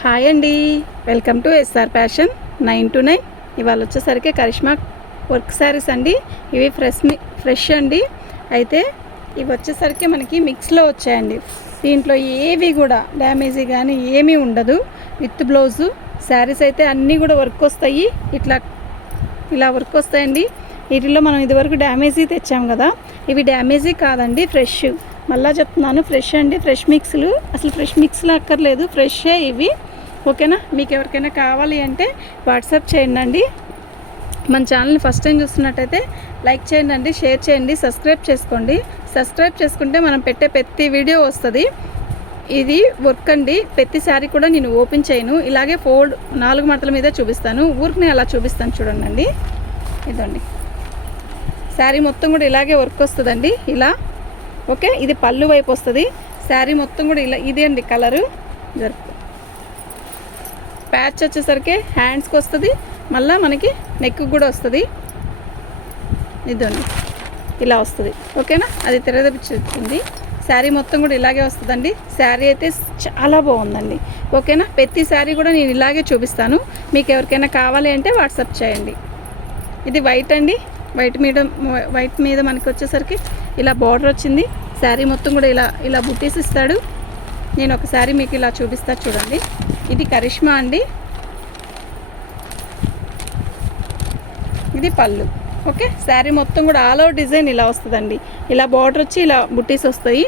Hi అండి, welcome to S R fashion 9 to 9. ఇవాళ వచ్చేసరికి కరిష్మా వర్క్ శారీస్ అండి. ఇవి ఫ్రెష్ అండి. అయితే ఇవి వచ్చేసరికి మనకి మిక్స్లో వచ్చాయండి. దీంట్లో ఏవి కూడా డ్యామేజీ కానీ ఏమీ ఉండదు. విత్ బ్లౌజు శారీస్ అయితే అన్నీ కూడా వర్క్ వస్తాయి. ఇలా వర్క్ వస్తాయండి. వీటిల్లో మనం ఇదివరకు డ్యామేజీ తెచ్చాం కదా, ఇవి డ్యామేజీ కాదండి, ఫ్రెష్. మళ్ళీ చెప్తున్నాను, ఫ్రెష్ అండి. ఫ్రెష్ మిక్స్లు, అసలు ఫ్రెష్ మిక్స్లు అక్కర్లేదు, ఫ్రెషే ఇవి. ఓకేనా? మీకు ఎవరికైనా కావాలి అంటే వాట్సాప్ చేయండి. మన ఛానల్ని ఫస్ట్ టైం చూస్తున్నట్టయితే లైక్ చేయండి, షేర్ చేయండి, సబ్స్క్రైబ్ చేసుకోండి. సబ్స్క్రైబ్ చేసుకుంటే మనం పెట్టే ప్రతి వీడియో వస్తుంది. ఇది వర్క్ అండి. ప్రతి శారీ కూడా నేను ఓపెన్ చేయను, ఇలాగే 4 మడతల మీద చూపిస్తాను. ఊరికి అలా చూపిస్తాను చూడండి. ఇదండి శారీ మొత్తం కూడా ఇలాగే వర్క్ వస్తుందండి, ఇలా. ఓకే, ఇది పళ్ళు వైపు వస్తుంది. శారీ మొత్తం కూడా ఇలా, ఇదే అండి కలరు. ప్యాచ్ వచ్చేసరికి హ్యాండ్స్కి వస్తుంది, మళ్ళీ మనకి నెక్ కూడా వస్తుంది. ఇదండి ఇలా వస్తుంది. ఓకేనా? అది తెరదపిచ్చింది. శారీ మొత్తం కూడా ఇలాగే వస్తుందండి. శారీ అయితే చాలా బాగుందండి. ఓకేనా? ప్రతి శారీ కూడా నేను ఇలాగే చూపిస్తాను. మీకు ఎవరికైనా కావాలి అంటే వాట్సాప్ చేయండి. ఇది వైట్ అండి. వైట్ మీద మనకి వచ్చేసరికి ఇలా బార్డర్ వచ్చింది. శారీ మొత్తం కూడా ఇలా బుట్టీస్ ఇస్తాడు. నేను ఒక శారీ మీకు ఇలా చూపిస్తా చూడండి. ఇది కరిష్మా అండి. ఇది పళ్ళు. ఓకే, శారీ మొత్తం కూడా ఆల్ ఓవర్ డిజైన్ ఇలా వస్తుందండి. ఇలా బార్డర్ వచ్చి ఇలా బుట్టీస్ వస్తాయి.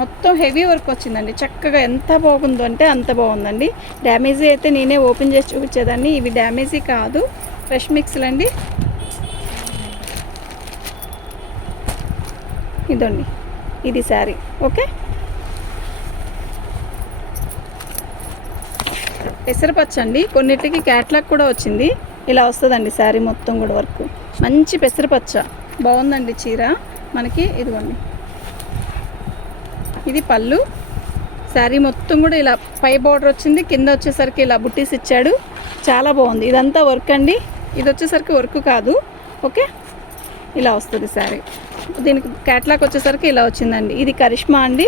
మొత్తం హెవీ వర్క్ వచ్చిందండి. చక్కగా ఎంత బాగుందో అంటే అంత బాగుందండి. డ్యామేజీ అయితే నేనే ఓపెన్ చేసి చూపించేదాన్ని. ఇవి డ్యామేజీ కాదు, ఫ్రెష్ మిక్స్లు అండి. ఇదండి, ఇది శారీ. ఓకే, పెసరపచ్చ అండి. కొన్నిటికి క్యాట్లాగ్ కూడా వచ్చింది. ఇలా వస్తుందండి శారీ మొత్తం కూడా వర్క్. మంచి పెసరపచ్చ, బాగుందండి చీర మనకి. ఇదిగోండి, ఇది పళ్ళు. శారీ మొత్తం కూడా ఇలా పై బార్డర్ వచ్చింది, కింద వచ్చేసరికి ఇలా బుట్టీస్ ఇచ్చాడు. చాలా బాగుంది. ఇదంతా వర్క్ అండి. ఇది వచ్చేసరికి వర్క్ కాదు. ఓకే, ఇలా వస్తుంది శారీ. దీనికి క్యాట్లాగ్ వచ్చేసరికి ఇలా వచ్చిందండి. ఇది కరిష్మా అండి.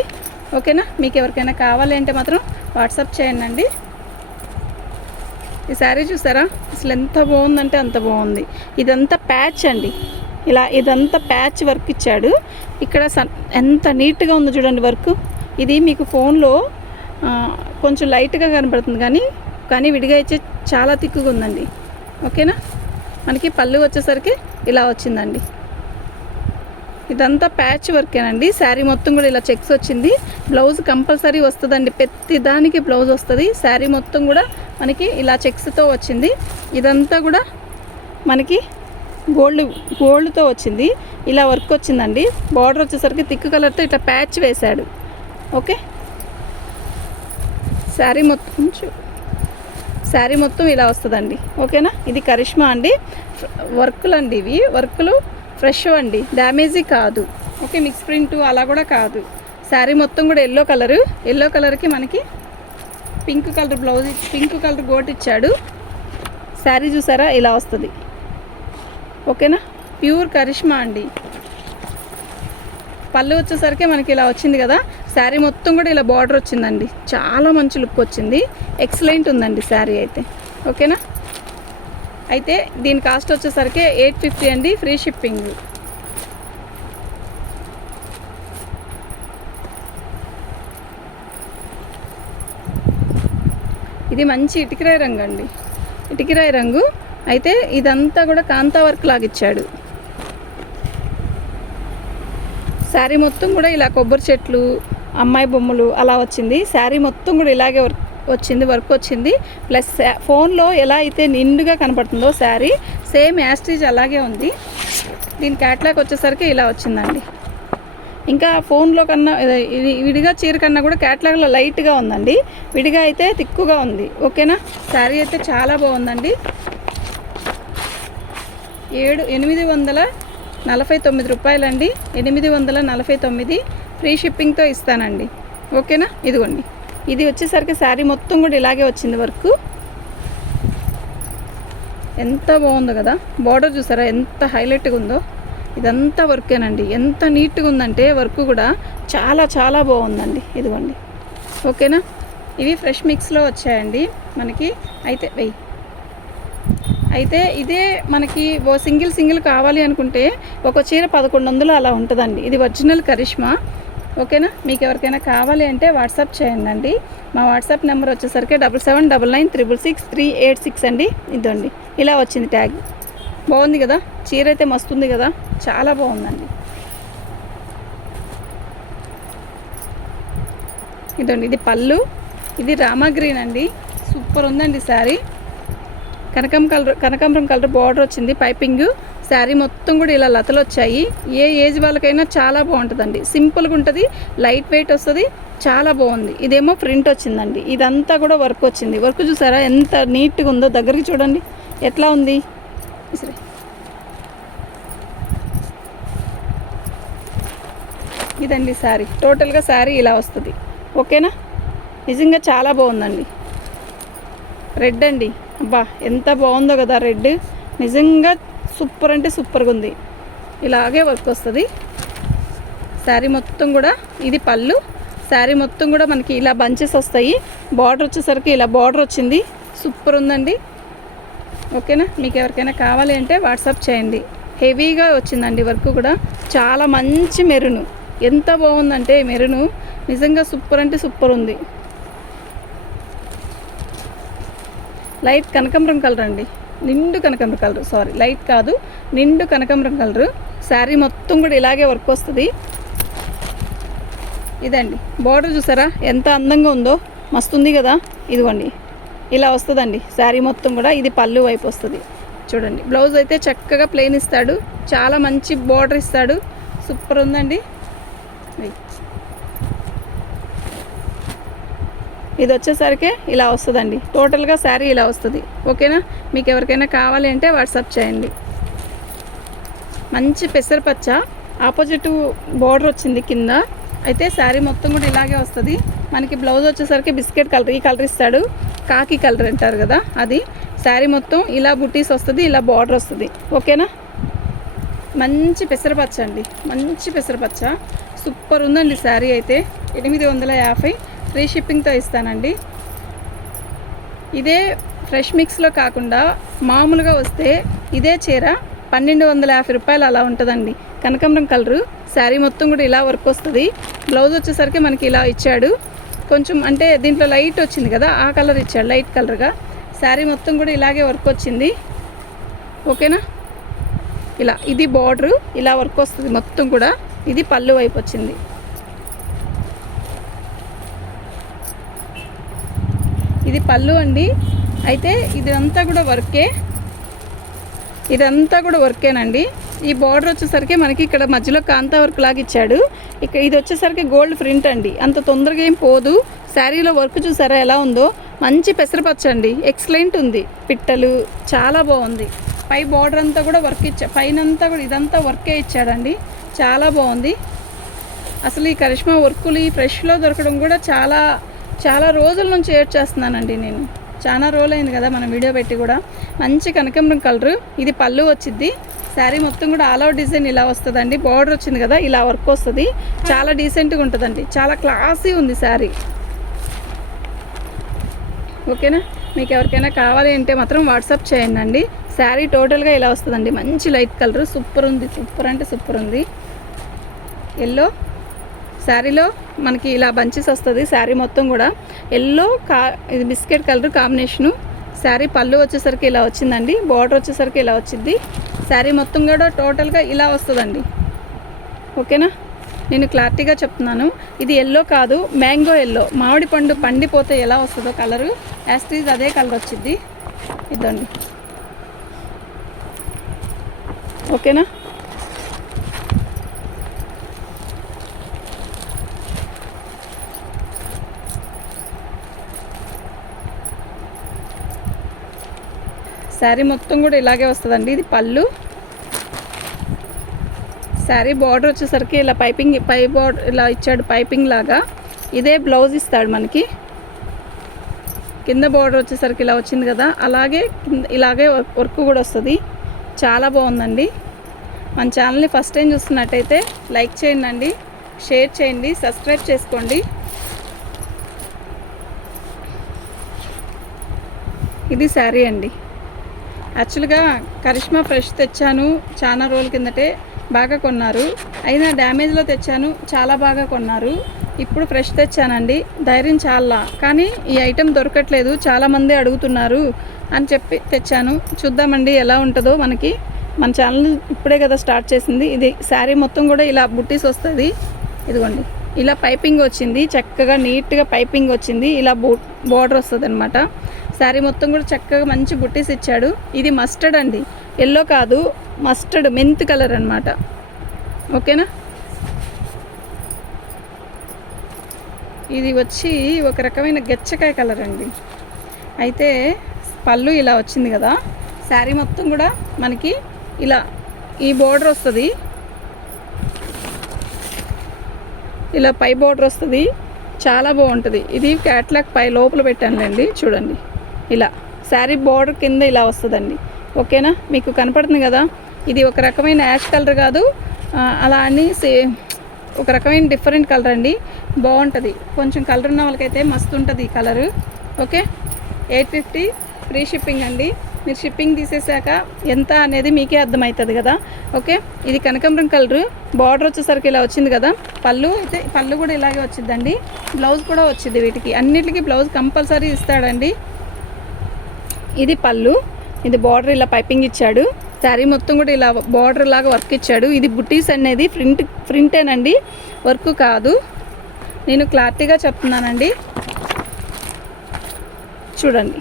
ఓకేనా? మీకు ఎవరికైనా కావాలి అంటే మాత్రం వాట్సాప్ చేయండి. ఈ శారీ చూసారా, అసలు ఎంత బాగుందంటే అంత బాగుంది. ఇదంతా ప్యాచ్ అండి. ఇదంతా ప్యాచ్ వర్క్ ఇచ్చాడు. ఇక్కడ ఎంత నీట్గా ఉందో చూడండి వర్క్. ఇది మీకు ఫోన్లో కొంచెం లైట్గా కనపడుతుంది, కానీ విడిగా ఇచ్చే చాలా తిక్కుగా ఉందండి. ఓకేనా? మనకి పళ్ళు వచ్చేసరికి ఇలా వచ్చిందండి. ఇదంతా ప్యాచ్ వర్కేనండి. శారీ మొత్తం కూడా ఇలా చెక్స్ వచ్చింది. బ్లౌజ్ కంపల్సరీ వస్తుందండి, ప్రతి దానికి బ్లౌజ్ వస్తుంది. శారీ మొత్తం కూడా మనకి ఇలా చెక్స్తో వచ్చింది. ఇదంతా కూడా మనకి గోల్డ్తో వచ్చింది. ఇలా వర్క్ వచ్చిందండి. బార్డర్ వచ్చేసరికి థిక్ కలర్తో ఇట్లా ప్యాచ్ వేశాడు. ఓకే, శారీ మొత్తం ఇలా వస్తుందండి. ఓకేనా? ఇది కరిష్మా అండి. వర్కులు అండి, ఇవి వర్కులు ఫ్రెష్ అండి, డ్యామేజీ కాదు. ఓకే, మిక్స్ ప్రింట్ అలా కూడా కాదు. శారీ మొత్తం కూడా ఎల్లో కలర్కి మనకి pink colour blouse, pink colour గోట్ ఇచ్చాడు. శారీ చూసారా, ఇలా వస్తుంది. ఓకేనా? ప్యూర్ కరిష్మా అండి. పళ్ళు వచ్చేసరికి మనకి ఇలా వచ్చింది కదా. శారీ మొత్తం కూడా ఇలా బార్డర్ వచ్చిందండి. చాలా మంచి లుక్ వచ్చింది. ఎక్సలెంట్ ఉందండి శారీ అయితే. ఓకేనా? అయితే దీని కాస్ట్ వచ్చేసరికి 850 అండి, ఫ్రీ షిప్పింగ్. ఇది మంచి ఇటుకరాయి రంగు అండి, ఇటుకరాయి రంగు. అయితే ఇదంతా కూడా కాంతా వర్క్ లాగిచ్చాడు. శారీ మొత్తం కూడా ఇలా కొబ్బరి చెట్లు, అమ్మాయి బొమ్మలు అలా వచ్చింది. శారీ మొత్తం కూడా ఇలాగే వర్క్ వచ్చింది. ప్లస్ ఫోన్లో ఎలా అయితే నిండుగా కనపడుతుందో శారీ, సేమ్ యాస్టీజ్ అలాగే ఉంది. దీని క్యాట్లాగ్ వచ్చేసరికి ఇలా వచ్చిందండి. ఇంకా ఫోన్లో కన్నా విడిగా చీర కన్నా కూడా క్యాట్లాగ్లో లైట్గా ఉందండి, విడిగా అయితే తిక్కుగా ఉంది. ఓకేనా? శారీ అయితే చాలా బాగుందండి. 849 రూపాయలండి. 849 ఫ్రీ షిప్పింగ్తో ఇస్తానండి. ఓకేనా? ఇదిగోండి, ఇది వచ్చేసరికి శారీ మొత్తం కూడా ఇలాగే వచ్చింది వర్క్. ఎంత బాగుందో కదా. బార్డర్ చూసారా ఎంత హైలైట్గా ఉందో. ఇదంతా వర్కేనండి. ఎంత నీట్గా ఉందంటే వర్క్ కూడా చాలా చాలా బాగుందండి. ఇదిగోండి. ఓకేనా? ఇవి ఫ్రెష్ మిక్స్లో వచ్చాయండి మనకి. అయితే ఇదే మనకి ఓ సింగిల్ కావాలి అనుకుంటే ఒక చీర 1100 అలా ఉంటుందండి. ఇది ఒరిజినల్ కరిష్మా. ఓకేనా, మీకు ఎవరికైనా కావాలి అంటే వాట్సాప్ చేయండి. మా వాట్సాప్ నెంబర్ వచ్చేసరికి 7799666386 అండి. ఇదండి, ఇలా వచ్చింది ట్యాగ్. బాగుంది కదా, చీర అయితే మస్తుంది కదా, చాలా బాగుందండి. ఇదండి, ఇది పళ్ళు, ఇది రామా గ్రీన్ అండి. సూపర్ ఉందండి శారీ. కనకాంబరం కలర్ బార్డర్ వచ్చింది, పైపింగ్. శారీ మొత్తం కూడా ఇలా లతలు వచ్చాయి. ఏ ఏజ్ వాళ్ళకైనా చాలా బాగుంటుందండి. సింపుల్గా ఉంటుంది, లైట్ వెయిట్ వస్తుంది, చాలా బాగుంది. ఇదేమో ప్రింట్ వచ్చిందండి. ఇదంతా కూడా వర్క్ వచ్చింది. వర్క్ చూసారా ఎంత నీట్గా ఉందో, దగ్గరికి చూడండి ఎట్లా ఉంది. సరే, ఇదండి శారీ. టోటల్గా శారీ ఇలా వస్తుంది. ఓకేనా, నిజంగా చాలా బాగుందండి. రెడ్ అండి, అబ్బా ఎంత బాగుందో కదా రెడ్. నిజంగా సూపర్ అంటే సూపర్గా ఉంది. ఇలాగే వర్క్ వస్తుంది శారీ మొత్తం కూడా. ఇది పళ్ళు. శారీ మొత్తం కూడా మనకి ఇలా బంచెస్ వస్తాయి. బార్డర్ వచ్చేసరికి ఇలా బార్డర్ వచ్చింది, సూపర్ ఉందండి. ఓకేనా, మీకు ఎవరికైనా కావాలి అంటే వాట్సాప్ చేయండి. హెవీగా వచ్చిందండి వర్క్ కూడా. చాలా మంచి మెరును, ఎంత బాగుందంటే మెరును నిజంగా సూపర్ అంటే సూపర్ ఉంది. లైట్ కనకాంబరం కలర్ అండి, నిండు కనకాంబరం కలర్, సారీ లైట్ కాదు, నిండు కనకాంబరం కలరు. శారీ మొత్తం కూడా ఇలాగే వర్క్ వస్తుంది. ఇదండి బార్డర్ చూసారా ఎంత అందంగా ఉందో, మస్తుంది కదా. ఇదిగోండి ఇలా వస్తుందండి శారీ మొత్తం కూడా. ఇది పళ్ళు వైపు వస్తుంది చూడండి. బ్లౌజ్ అయితే చక్కగా ప్లెయిన్ ఇస్తాడు, చాలా మంచి బార్డర్ ఇస్తాడు, సూపర్ ఉందండి. ఇది వచ్చేసరికి ఇలా వస్తుందండి. టోటల్గా శారీ ఇలా వస్తుంది. ఓకేనా, మీకు ఎవరికైనా కావాలి అంటే వాట్సాప్ చేయండి. మంచి పెసరపచ్చ, ఆపోజిట్ బార్డర్ వచ్చింది కింద. అయితే శారీ మొత్తం కూడా ఇలాగే వస్తుంది మనకి. బ్లౌజ్ వచ్చేసరికి బిస్కెట్ కలర్, ఈ కలర్ ఇస్తాడు, కాకి కలర్ అంటారు కదా అది. శారీ మొత్తం ఇలా బుటీస్ వస్తుంది, ఇలా బార్డర్ వస్తుంది. ఓకేనా, మంచి పెసరపచ్చ అండి, మంచి పెసరపచ్చ, సూపర్ ఉందండి శారీ అయితే. 850 ఫ్రీ షిప్పింగ్తో ఇస్తానండి. ఇదే ఫ్రెష్ మిక్స్లో కాకుండా మామూలుగా వస్తే ఇదే చీర 1250 రూపాయలు అలా ఉంటుందండి. కనకాంబరం కలరు, శారీ మొత్తం కూడా ఇలా వర్క్ వస్తుంది. బ్లౌజ్ వచ్చేసరికి మనకి ఇలా ఇచ్చాడు, కొంచెం అంటే దీంట్లో లైట్ వచ్చింది కదా, ఆ కలర్ ఇచ్చాడు లైట్ కలర్గా. శారీ మొత్తం కూడా ఇలాగే వర్క్ వచ్చింది. ఓకేనా, ఇలా ఇది బార్డరు, ఇలా వర్క్ వస్తుంది మొత్తం కూడా. ఇది పళ్ళు వైపు వచ్చింది. ఇది పళ్ళు అండి. అయితే ఇదంతా కూడా వర్కేనండి. ఈ బార్డర్ వచ్చేసరికి మనకి ఇక్కడ మధ్యలో కాంతా వర్క్ లాగా ఇచ్చాడు. ఇది వచ్చేసరికి గోల్డ్ ప్రింట్ అండి, అంత తొందరగా ఏం పోదు. శారీలో వర్క్ చూసారా ఎలా ఉందో, మంచి పెసరపచ్చ అండి, ఎక్సలెంట్ ఉంది. పిట్టలు చాలా బాగుంది. పై బార్డర్ అంతా కూడా వర్క్ పైనంతా కూడా ఇదంతా వర్కే ఇచ్చాడండి, చాలా బాగుంది. అసలు ఈ కరిష్మా వర్కులు ఈ ఫ్రెష్లో దొరకడం కూడా చాలా రోజుల నుంచి ఏడ్ చేస్తున్నానండి నేను. చాలా రోజులైంది కదా మనం వీడియో పెట్టి కూడా. మంచి కనకాంబరం కలరు, ఇది పళ్ళు వచ్చింది. శారీ మొత్తం కూడా ఆల్ అవుట్ డిజైన్ ఇలా వస్తుందండి. బార్డర్ వచ్చింది కదా, ఇలా వర్క్ వస్తుంది. చాలా డీసెంట్గా ఉంటుందండి, చాలా క్లాసీ ఉంది శారీ. ఓకేనా, మీకు ఎవరికైనా కావాలి అంటే మాత్రం వాట్సాప్ చేయండి. శారీ టోటల్గా ఇలా వస్తుందండి, మంచి లైట్ కలర్, సూపర్ ఉంది, సూపర్ అంటే సూపర్ ఉంది. ఎల్లో శారీలో మనకి ఇలా బంచెస్ వస్తుంది. శారీ మొత్తం కూడా ఎల్లో ఇది బిస్కెట్ కలర్ కాంబినేషను. శారీ పళ్ళు వచ్చేసరికి ఇలా వచ్చిందండి, బార్డర్ వచ్చేసరికి ఇలా వచ్చింది. శారీ మొత్తం కూడా టోటల్గా ఇలా వస్తుందండి. ఓకేనా, నేను క్లారిటీగా చెప్తున్నాను. ఇది ఎల్లో కాదు, మ్యాంగో ఎల్లో, మామిడి పండు పండిపోతే ఎలా వస్తుందో కలరు, యాస్టీజ్ అదే కలర్ వచ్చింది. ఇదండి. ఓకేనా, శారీ మొత్తం కూడా ఇలాగే వస్తుందండి. ఇది పళ్ళు. శారీ బార్డర్ వచ్చేసరికి ఇలా పై బార్డర్ ఇలా ఇచ్చాడు, పైపింగ్ లాగా. ఇదే బ్లౌజ్ ఇస్తాడు మనకి. కింద బార్డర్ వచ్చేసరికి ఇలా వచ్చింది కదా, అలాగే ఇలాగే వర్క్ కూడా వస్తుంది. చాలా బాగుందండి. మన ఛానల్ని ఫస్ట్ టైం చూస్తున్నట్టయితే లైక్ చేయండి, షేర్ చేయండి, సబ్స్క్రైబ్ చేసుకోండి. ఇది శారీ అండి. యాక్చువల్గా కరిష్మా ఫ్రెష్ తెచ్చాను చాలా రోజుల కిందటే, బాగా కొన్నారు. అయినా డ్యామేజ్లో తెచ్చాను, చాలా బాగా కొన్నారు. ఇప్పుడు ఫ్రెష్ తెచ్చానండి, ధైర్యం చాలా. కానీ ఈ ఐటెం దొరకట్లేదు, చాలామంది అడుగుతున్నారు అని చెప్పి తెచ్చాను. చూద్దామండి ఎలా ఉంటుందో. మన ఛానల్ ఇప్పుడే కదా స్టార్ట్ చేసింది. ఇది శారీ మొత్తం కూడా ఇలా బుట్టీస్ వస్తుంది. ఇదిగోండి, ఇలా పైపింగ్ వచ్చింది, చక్కగా నీట్గా పైపింగ్ వచ్చింది. ఇలా బోర్డర్ వస్తుంది అనమాట. శారీ మొత్తం కూడా చక్కగా మంచి బుట్టీస్ ఇచ్చాడు. ఇది మస్టర్డ్ అండి, ఎల్లో కాదు, మస్టర్డ్ మెంత్ కలర్ అనమాట. ఓకేనా. ఇది వచ్చి ఒక రకమైన గెచ్చకాయ కలర్ అండి. అయితే పళ్ళు ఇలా వచ్చింది కదా, శారీ మొత్తం కూడా మనకి ఇలా ఈ బోర్డర్ వస్తుంది, ఇలా పై బోర్డర్ వస్తుంది, చాలా బాగుంటుంది. ఇది క్యాట్లాగ్ పై లోపల పెట్టానులేండి, చూడండి. ఇలా శారీ బోర్డర్ కింద ఇలా వస్తుందండి. ఓకేనా, మీకు కనపడుతుంది కదా. ఇది ఒక రకమైన యాష్ కలర్ కాదు, అలా అని ఒక రకమైన డిఫరెంట్ కలర్ అండి, బాగుంటుంది. కొంచెం కలర్ ఉన్న వాళ్ళకైతే మస్తు ఉంటుంది ఈ కలరు. ఓకే, 850 ఫ్రీ షిప్పింగ్ అండి. మీరు షిప్పింగ్ తీసేసాక ఎంత అనేది మీకే అర్థమవుతుంది కదా. ఓకే, ఇది కనకాంబరం కలరు, బార్డర్ వచ్చేసరికి ఇలా వచ్చింది కదా. పళ్ళు కూడా ఇలాగే వచ్చిందండి. బ్లౌజ్ కూడా వచ్చింది. వీటికి అన్నిటికీ బ్లౌజ్ కంపల్సరీ ఇస్తాడండి. ఇది పళ్ళు, ఇది బార్డర్ ఇలా పైపింగ్ ఇచ్చాడు. శారీ మొత్తం కూడా ఇలా బార్డర్ లాగా వర్క్ ఇచ్చాడు. ఇది బుట్టీస్ అనేది ప్రింటేనండి, వర్క్ కాదు. నేను క్లారిటీగా చెప్తున్నానండి. చూడండి,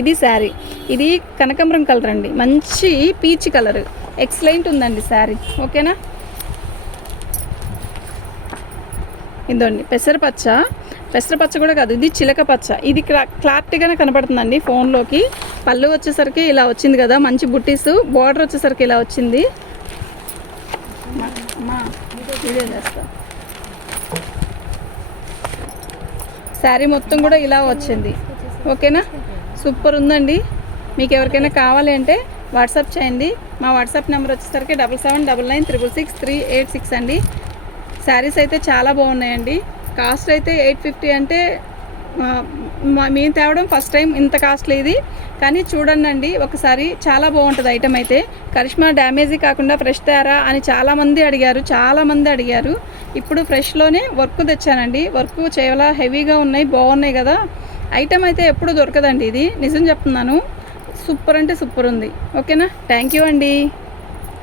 ఇది శారీ, ఇది కనకాంబరం కలర్ అండి, మంచి పీచ్ కలర్, ఎక్సలెంట్ ఉందండి శారీ. ఓకేనా. ఇదండి పెసరపచ్చ కూడా కాదు, ఇది చిలక పచ్చ. ఇది క్లారిటీగానే కనపడుతుందండి ఫోన్లోకి. పళ్ళు వచ్చేసరికి ఇలా వచ్చింది కదా, మంచి బుట్టీస్. బార్డర్ వచ్చేసరికి ఇలా వచ్చింది. వీడియో చేస్తా. శారీ మొత్తం కూడా ఇలా వచ్చింది. ఓకేనా, సూపర్ ఉందండి. మీకు ఎవరికైనా కావాలి అంటే వాట్సాప్ చేయండి. మా వాట్సాప్ నెంబర్ వచ్చేసరికి 7799666386 అండి. శారీస్ అయితే చాలా బాగున్నాయండి. కాస్ట్ అయితే 850 అంటే మేము తేవడం ఫస్ట్ టైం ఇంత కాస్ట్లీ ఇది. కానీ చూడండి ఒకసారి, చాలా బాగుంటుంది ఐటమ్ అయితే. కరిష్మా డ్యామేజీ కాకుండా ఫ్రెష్ తేరా అని చాలామంది అడిగారు. ఇప్పుడు ఫ్రెష్లోనే వర్క్ తెచ్చానండి. వర్క్ చాలా హెవీగా ఉన్నాయి, బాగున్నాయి కదా. ఐటమ్ అయితే ఎప్పుడు దొరకదండి, ఇది నిజం చెప్తున్నాను. సూపర్ అంటే సూపర్ ఉంది. ఓకేనా, థ్యాంక్ యూ అండి.